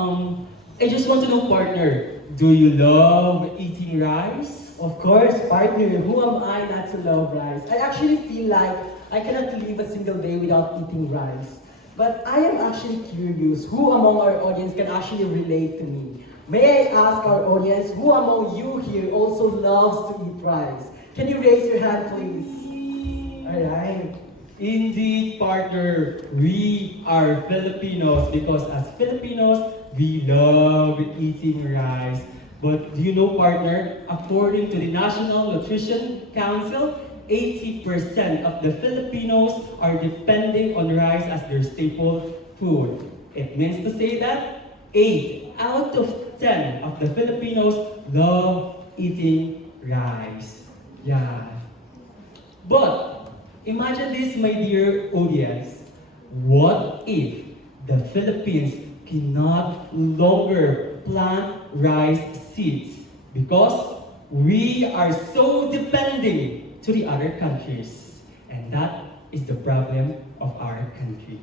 I just want to know, partner, do you love eating rice? Of course, partner, who am I not to love rice? I actually feel like I cannot live a single day without eating rice. But I am actually curious, who among our audience can actually relate to me? May I ask our audience, who among you here also loves to eat rice? Can you raise your hand, please? Alright. Indeed, partner, we are Filipinos because as Filipinos, we love eating rice. But do you know, partner, according to the National Nutrition Council, 80% of the Filipinos are depending on rice as their staple food. It means to say that 8 out of 10 of the Filipinos love eating rice. Yeah. But imagine this, my dear audience. What if the Philippines cannot longer plant rice seeds because we are so depending to the other countries? And that is the problem of our country.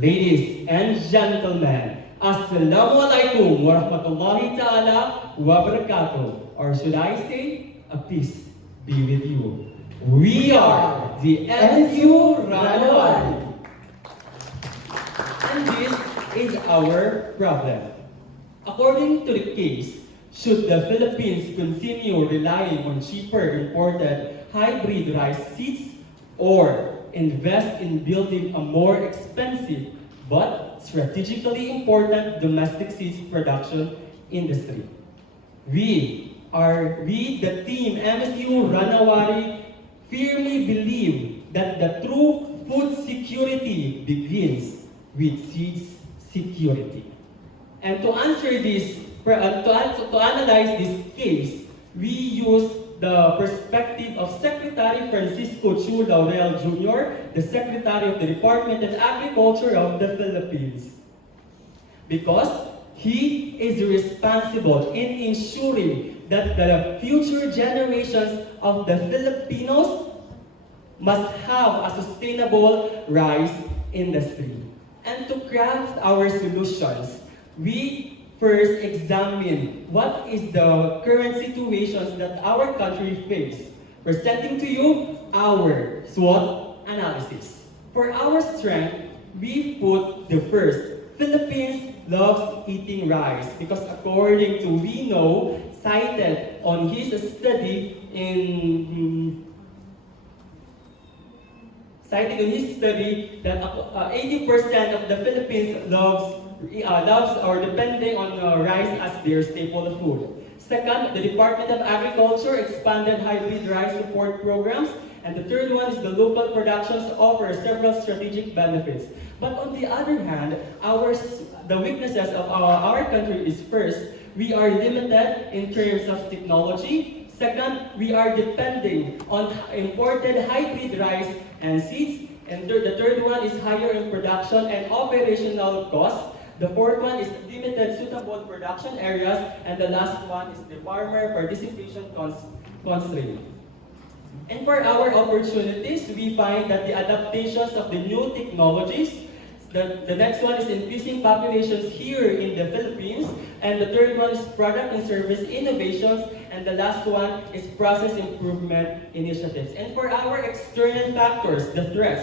Ladies and gentlemen, Assalamualaikum warahmatullahi ta'ala wabarakatuh. Or should I say, a peace be with you. We are the MSU Ranawari. And this is our problem. According to the case, should the Philippines continue relying on cheaper imported hybrid rice seeds or invest in building a more expensive but strategically important domestic seeds production industry? We, the team MSU Ranawari, firmly believe that the true food security begins with seeds security. And to answer this, to analyze this case, we use the perspective of Secretary Francisco Chu Laurel Jr., the Secretary of the Department of Agriculture of the Philippines. Because he is responsible in ensuring that the future generations of the Filipinos must have a sustainable rice industry. And to craft our solutions, we first examine what is the current situations that our country faces. Presenting to you our SWOT analysis. For our strength, we put the first, Philippines loves eating rice because according to we know, cited on his study that 80% of the Philippines loves or depending on rice as their staple food. Second, the Department of Agriculture expanded hybrid rice support programs. And the third one is the local productions offer several strategic benefits. But on the other hand, the weaknesses of our country is first, we are limited in terms of technology. Second, we are depending on imported hybrid rice and seeds. And the third one is higher in production and operational costs. The fourth one is limited suitable production areas. And the last one is the farmer participation constraint. And for our opportunities, we find that the adaptations of the new technologies, the next one is increasing populations here in the Philippines, and the third one is product and service innovations, and the last one is process improvement initiatives. And for our external factors, the threats,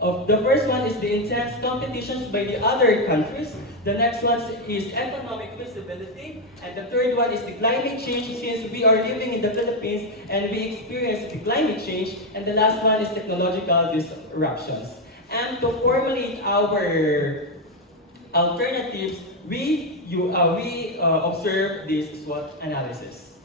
the first one is the intense competitions by the other countries. The next one is economic feasibility. And the third one is the climate change, since we are living in the Philippines and we experience the climate change. And the last one is technological disruptions. And to formulate our alternatives, we observe this SWOT analysis.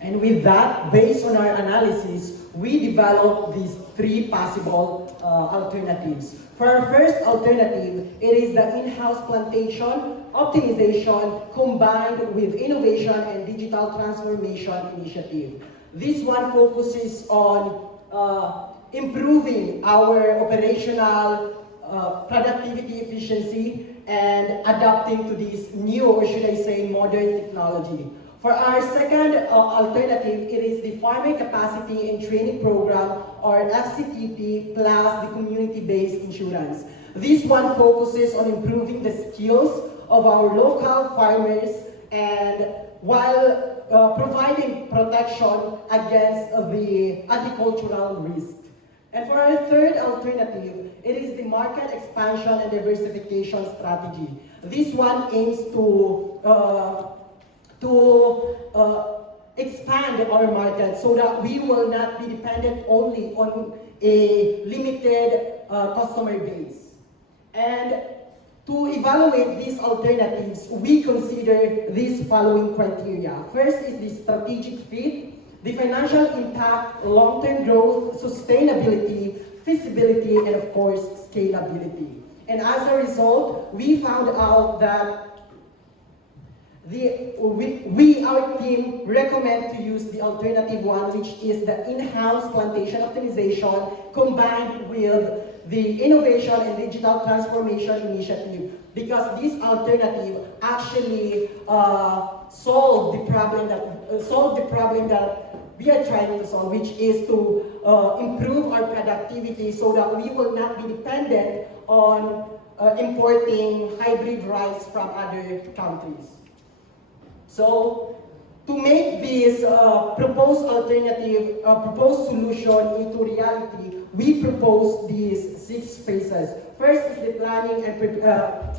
And with that, based on our analysis, we developed these three possible alternatives. For our first alternative, it is the in-house plantation optimization combined with innovation and digital transformation initiative. This one focuses on improving our operational productivity efficiency and adapting to this new, or should I say, modern technology. For our second alternative, it is the Farmer Capacity and Training Program, or FCTP, plus the community-based insurance. This one focuses on improving the skills of our local farmers and while providing protection against the agricultural risk. And for our third alternative, it is the market expansion and diversification strategy. This one aims to expand our market so that we will not be dependent only on a limited customer base. And to evaluate these alternatives, we consider these following criteria. First is the strategic fit, the financial impact, long-term growth, sustainability, feasibility, and of course, scalability. And as a result, we found out that our team recommend to use the alternative one, which is the in-house plantation optimization combined with the innovation and digital transformation initiative, because this alternative actually solve the problem that we are trying to solve, which is to improve our productivity so that we will not be dependent on importing hybrid rice from other countries. So, to make this proposed alternative, proposed solution into reality, we propose these 6 phases. First is the planning and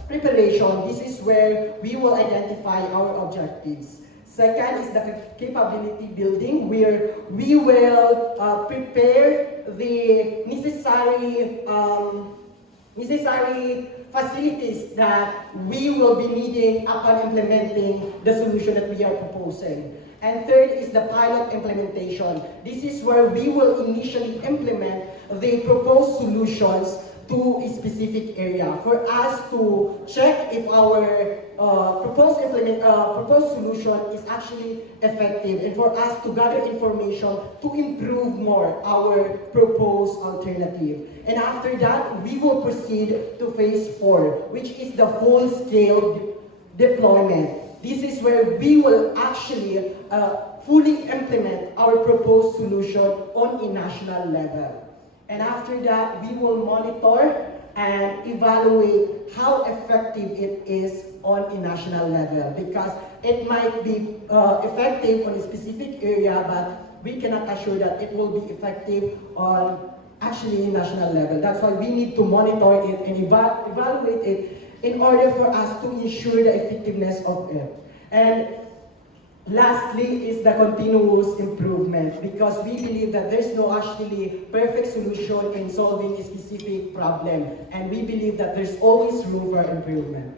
preparation. This is where we will identify our objectives. Second is the capability building, where we will prepare the necessary facilities that we will be needing upon implementing the solution that we are proposing. And third is the pilot implementation. This is where we will initially implement the proposed solutions to a specific area for us to check if our proposed solution is actually effective, and for us to gather information to improve more our proposed alternative. And after that, we will proceed to phase 4, which is the full-scale deployment. This is where we will actually fully implement our proposed solution on a national level. And after that, we will monitor and evaluate how effective it is on a national level, because it might be effective on a specific area, but we cannot assure that it will be effective on actually national level. That's why we need to monitor it and evaluate it in order for us to ensure the effectiveness of it. And lastly is the continuous improvement, because we believe that there's no actually perfect solution in solving a specific problem, and we believe that there's always room for improvement.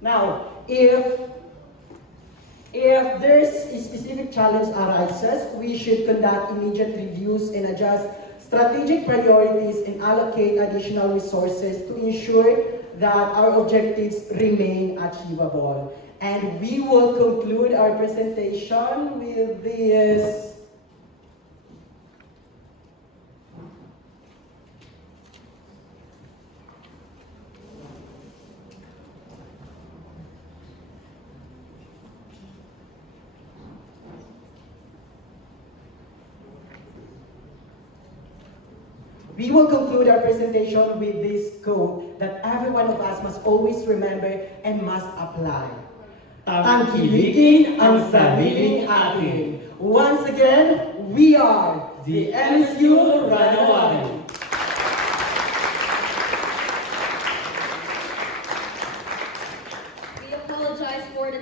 Now, if there's a specific challenge arises, we should conduct immediate reviews and adjust strategic priorities and allocate additional resources to ensure that our objectives remain achievable. And we will conclude our presentation with this. We will conclude our presentation with this quote that every one of us must always remember and must apply. Tangkilikin ang sariling atin. Once again, we are the MSU Ranawari. We apologize for the